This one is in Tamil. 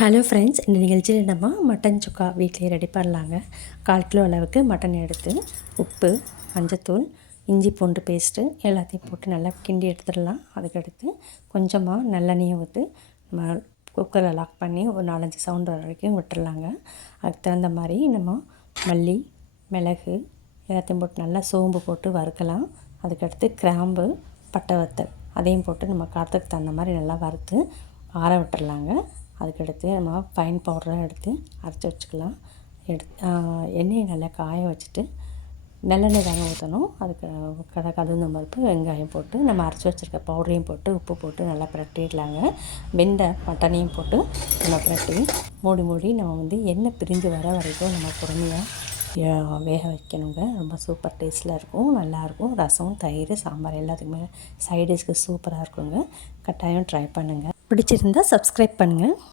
ஹலோ ஃப்ரெண்ட்ஸ், இந்த நிகழ்ச்சியில் நம்ம மட்டன் சுக்கா வீட்டிலே ரெடி பண்ணலாங்க. 1/4 கிலோ அளவுக்கு மட்டன் எடுத்து உப்பு, மஞ்சத்தூள், இஞ்சி பூண்டு பேஸ்ட்டு எல்லாத்தையும் போட்டு நல்லா கிண்டி எடுத்துடலாம். அதுக்கடுத்து கொஞ்சமாக நல்லெண்ணெயை ஊற்றி நம்ம குக்கரை லாக் பண்ணி ஒரு 4-5 சவுண்ட் வர வரைக்கும் விட்டுடலாங்க. அதுக்கு தகுந்த மாதிரி நம்ம மல்லி, மிளகு எல்லாத்தையும் போட்டு நல்லா சோம்பு போட்டு வறுக்கலாம். அதுக்கடுத்து கிராம்பு, பட்டை வத்தல் அதையும் போட்டு நம்ம காரத்துக்கு தகுந்த மாதிரி நல்லா வறுத்து ஆற விட்டுறலாங்க. அதுக்கடுத்து நம்ம ஃபைன் பவுடராக எடுத்து அரைச்சி வச்சுக்கலாம். எண்ணெயை நல்லா காய வச்சுட்டு நல்லெண்ணெய் தாங்க ஊற்றணும். அதுக்கு கடுகு பருப்பு, வெங்காயம் போட்டு நம்ம அரைச்சி வச்சுருக்க பவுடரையும் போட்டு உப்பு போட்டு நல்லா பிரட்டிடலாங்க. வெந்த மட்டனையும் போட்டு நம்ம பிரட்டி மூடி நம்ம எண்ணெய் பிரிஞ்சு வர வரைக்கும் நம்ம பொறுமையாக வேக வைக்கணுங்க. ரொம்ப சூப்பர் டேஸ்ட்டில் இருக்கும், நல்லாயிருக்கும். ரசம், தயிர், சாம்பார் எல்லாத்துக்குமே சைடிஷ்க்கு சூப்பராக இருக்குங்க. கட்டாயம் ட்ரை பண்ணுங்கள். பிடிச்சிருந்தால் சப்ஸ்கிரைப் பண்ணுங்கள்.